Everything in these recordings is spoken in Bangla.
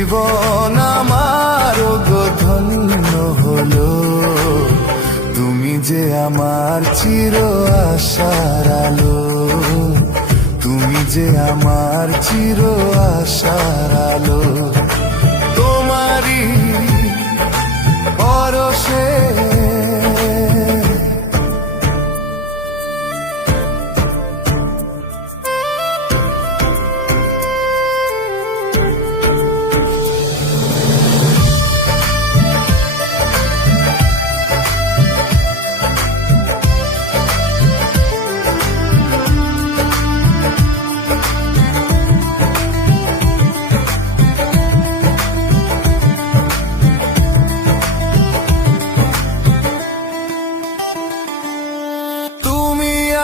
জীবন আমার গধন হল। তুমি যে আমার চির আশার আলো। তুমি যে আমার চির আশার আলো। তোমারই পরশে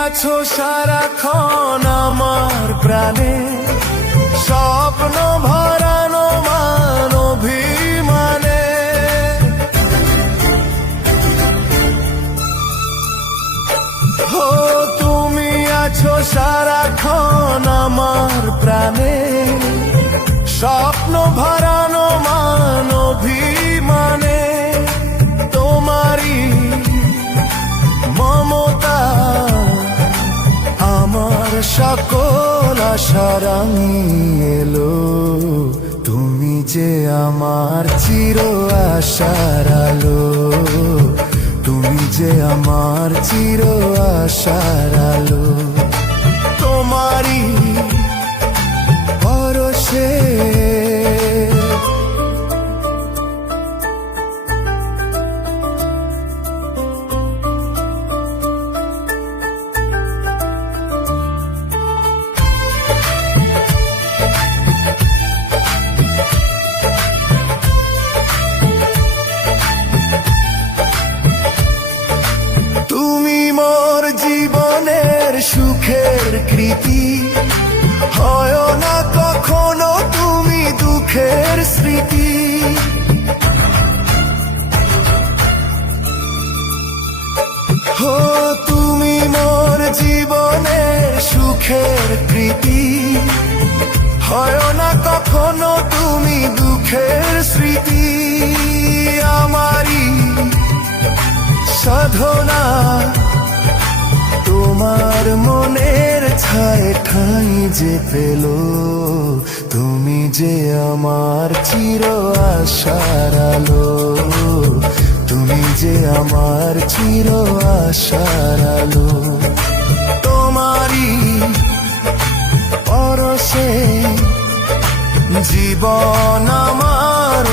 আছো সারা সারাক্ষণ আমার প্রাণে। স্বপ্ন ভরানো মান অভিমানে হো, তুমি আছো সারাক্ষণ আমার প্রাণে। স্বপ্ন ভরানো মান আমার সকল আশা রাঙিয়ে এলো। তুমি যে আমার চির আশার আলো। তুমি যে আমার চির আশার আলো। তোমারই জীবনের সুখের কৃতি। হয় না কখনো তুমি দুঃখের স্মৃতি। হো, তুমি মোর জীবনের সুখের কৃতি। হয় না কখনো তুমি ছায় ঠাই যে পেল? তুমি যে আমার চির আশার আলো। তুমি যে আমার চির আশার আলো। তোমারই পরশে জীবন আমার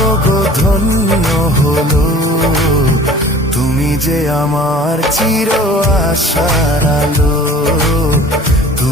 ধন্য হলো। তুমি যে আমার চির আশার আলো।